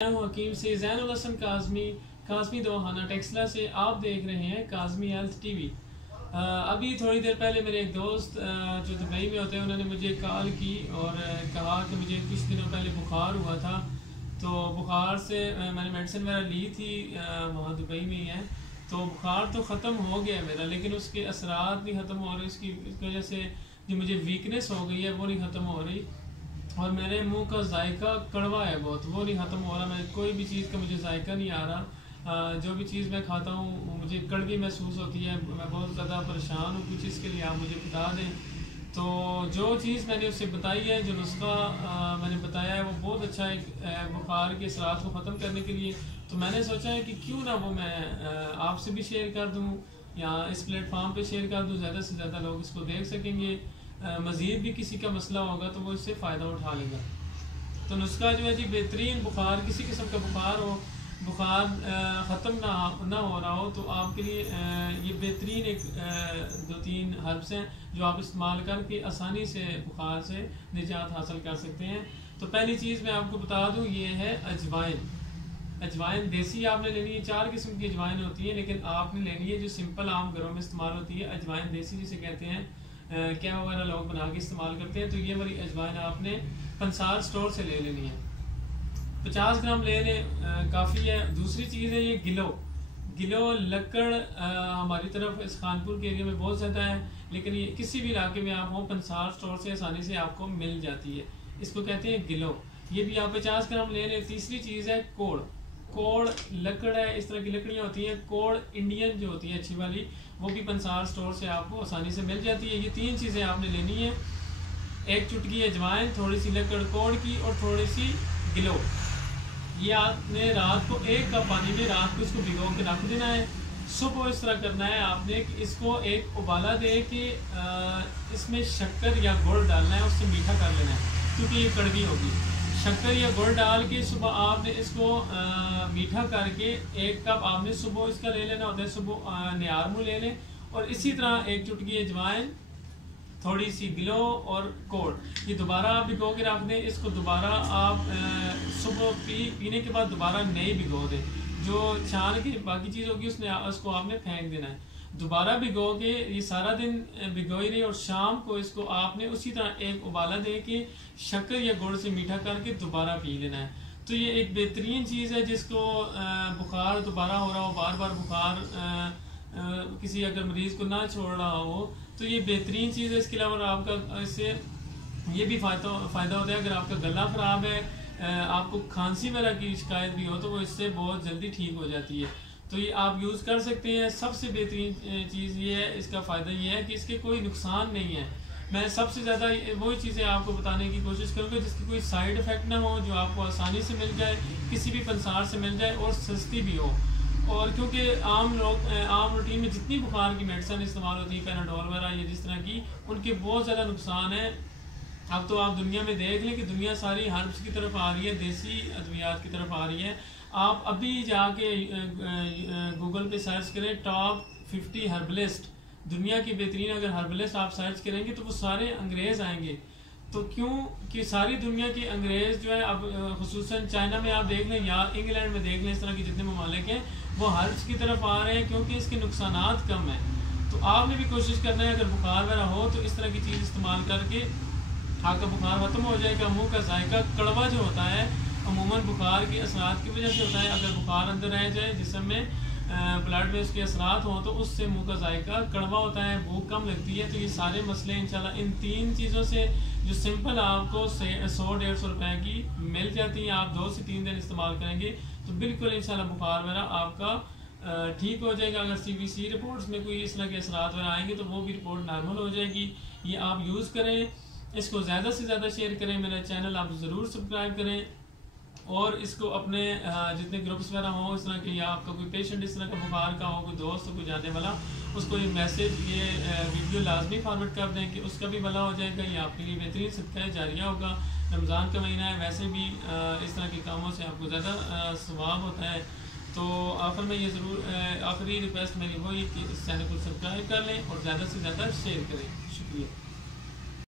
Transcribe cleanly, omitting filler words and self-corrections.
मैं हूं हकीम से ज़ैनुल हसन काज़मी दवाखाना टेक्सला से आप देख रहे हैं काज़मी हेल्थ टीवी। अभी थोड़ी देर पहले मेरे एक दोस्त जो दुबई में होते हैं उन्होंने मुझे कॉल की और कहा कि मुझे कुछ दिनों पहले बुखार हुआ था, तो बुखार से मैंने मेडिसिन वगैरह ली थी, वहाँ दुबई में ही है। तो बुखार तो ख़त्म हो गया मेरा, लेकिन उसके असरात नहीं ख़त्म हो रहे। इसकी वजह से जो मुझे वीकनेस हो गई है वो नहीं ख़त्म हो रही, और मेरे मुंह का जायका कड़वा है बहुत, वो नहीं ख़त्म हो रहा। मैं कोई भी चीज़ का मुझे जायका नहीं आ रहा। जो भी चीज़ मैं खाता हूँ मुझे कड़वी महसूस होती है। मैं बहुत ज़्यादा परेशान हूँ, कुछ इसके लिए आप मुझे बता दें। तो जो चीज़ मैंने उससे बताई है, जो नुस्खा मैंने बताया है, वो बहुत अच्छा है बुखार के असरात को ख़त्म करने के लिए। तो मैंने सोचा है कि क्यों ना वो मैं आपसे भी शेयर कर दूँ या इस प्लेटफॉर्म पे शेयर कर दूँ, ज़्यादा से ज़्यादा लोग इसको देख सकेंगे। मज़ीद भी किसी का मसला होगा तो वो इससे फ़ायदा उठा लेगा। तो नुस्खा जो है जी, बेहतरीन बुखार, किसी किस्म का बुखार हो, बुखार ख़त्म ना हो रहा हो, तो आपके लिए ये बेहतरीन एक 2-3 हर्ब्स हैं जो आप इस्तेमाल करके आसानी से बुखार से निजात हासिल कर सकते हैं। तो पहली चीज़ मैं आपको बता दूं, ये है अजवाइन। अजवाइन देसी आपने लेनी है। 4 किस्म की अजवाइन होती है, लेकिन आपने लेनी है जो सिंपल आम घरों में इस्तेमाल होती है, अजवाइन देसी जिसे कहते हैं। क्या वगैरह लोग बना के इस्तेमाल करते हैं। तो ये वाली अजवाइन आपने पंसार स्टोर से ले लेनी है। 50 ग्राम ले लें, काफ़ी है। दूसरी चीज़ है ये गिलो लकड़। हमारी तरफ इस खानपुर के एरिया में बहुत ज़्यादा है, लेकिन ये किसी भी इलाके में आप हो, पंसार स्टोर से आसानी से आपको मिल जाती है। इसको कहते हैं गिलो। ये भी आप 50 ग्राम ले लें। तीसरी चीज़ है कोड़ लकड़ है, इस तरह की लकड़ियाँ होती हैं। कोड़ इंडियन जो होती है अच्छी वाली, वो भी पंसार स्टोर से आपको आसानी से मिल जाती है। ये 3 चीज़ें आपने लेनी है। 1 चुटकी अजवाइन, थोड़ी सी लकड़ कोड़ की और थोड़ी सी गिलो। ये आपने रात को 1 कप पानी में रात को इसको भिगो के रख देना है। सुबह इस तरह करना है आपने कि इसको एक उबाला दे के इसमें शक्कर या गुड़ डालना है, उससे मीठा कर लेना है क्योंकि ये कड़वी होगी। शक्कर या गुड़ डाल के सुबह आपने इसको मीठा करके 1 कप आपने सुबह इसका ले लेना होता है। सुबह नियारमू ले लें, और इसी तरह 1 चुटकी अजवाइन, थोड़ी सी गिलो और कोड़, ये दोबारा आप भिगो के रख दें। इसको दोबारा आप सुबह पीने के बाद दोबारा नहीं भिगो दें। जो छान की बाकी चीज़ होगी उसको आपने फेंक देना है। दोबारा भिगो के ये सारा दिन भिगोई रही, और शाम को इसको आपने उसी तरह एक उबाला दे के शक्कर या गुड़ से मीठा करके दोबारा पी लेना है। तो ये एक बेहतरीन चीज़ है जिसको बुखार दोबारा हो रहा हो, बार बार बुखार किसी अगर मरीज़ को ना छोड़ रहा हो, तो ये बेहतरीन चीज़ है। इसके अलावा आपका इससे ये भी फ़ायदा होता है, अगर आपका गला ख़राब है, आपको खांसी वगैरह की शिकायत भी हो, तो वो इससे बहुत जल्दी ठीक हो जाती है। तो ये आप यूज़ कर सकते हैं। सबसे बेहतरीन चीज़ ये है, इसका फ़ायदा ये है कि इसके कोई नुकसान नहीं है। मैं सबसे ज़्यादा वही चीज़ें आपको बताने की कोशिश करूँगा जिसकी कोई साइड इफ़ेक्ट ना हो, जो आपको आसानी से मिल जाए, किसी भी पंसार से मिल जाए और सस्ती भी हो। और क्योंकि आम रूटीन में जितनी बुखार की मेडिसिन इस्तेमाल होती है, पैराडोल वगैरह, ये जिस तरह की, उनके बहुत ज़्यादा नुकसान है। अब तो आप दुनिया में देख लें कि दुनिया सारी हर्ब्स की तरफ आ रही है, देसी अद्वियात की तरफ आ रही है। आप अभी जाके गूगल पे सर्च करें टॉप 50 हर्बलिस्ट, दुनिया की बेहतरीन अगर हर्बलिस्ट आप सर्च करेंगे तो वो सारे अंग्रेज़ आएंगे। तो क्यों कि सारी दुनिया के अंग्रेज़ जो है, अब खुसूसन चाइना में आप देख लें या इंग्लैंड में देख लें, इस तरह के जितने ममालिक हैं वो हर्ब्स की तरफ आ रहे हैं क्योंकि इसके नुकसानात कम हैं। तो आपने भी कोशिश करना है, अगर बुखार वगैरह हो तो इस तरह की चीज़ इस्तेमाल करके आपका बुखार ख़त्म हो जाएगा। मुँह का जायका कड़वा जो होता है अमूमन बुखार के असरात की वजह से होता है। अगर बुखार अंदर रह जाए, जिस्म में ब्लड में उसके असरात हों, तो उससे मुंह का जायका कड़वा होता है, भूख कम लगती है। तो ये सारे मसले इंशाल्लाह इन 3 चीज़ों से जो सिंपल आपको 100-150 रुपए की मिल जाती हैं, आप 2 से 3 दिन इस्तेमाल करेंगे तो बिल्कुल इंशाल्लाह बुखार वगैरह आपका ठीक हो जाएगा। अगर CBC रिपोर्ट्स में कोई इस तरह के असरात वगैरह आएंगे तो वो भी रिपोर्ट नॉर्मल हो जाएगी। ये आप यूज़ करें, इसको ज़्यादा से ज़्यादा शेयर करें, मेरा चैनल आप ज़रूर सब्सक्राइब करें, और इसको अपने जितने ग्रुप्स वगैरह हों इस तरह के, या आपका कोई पेशेंट इस तरह का बुखार का हो, कोई दोस्त हो, कोई जानने वाला, उसको ये मैसेज, ये वीडियो लाजमी फॉरवर्ड कर दें कि उसका भी भला हो जाएगा। ये आपके लिए बेहतरीन सदका जारिया होगा। रमज़ान का महीना है, वैसे भी इस तरह के कामों से आपको ज़्यादा सवाब होता है। तो आखिर में ये ज़रूर आखिरी रिक्वेस्ट मेरी वही कि इस चैनल को सब्सक्राइब कर लें और ज़्यादा से ज़्यादा शेयर करें। शुक्रिया।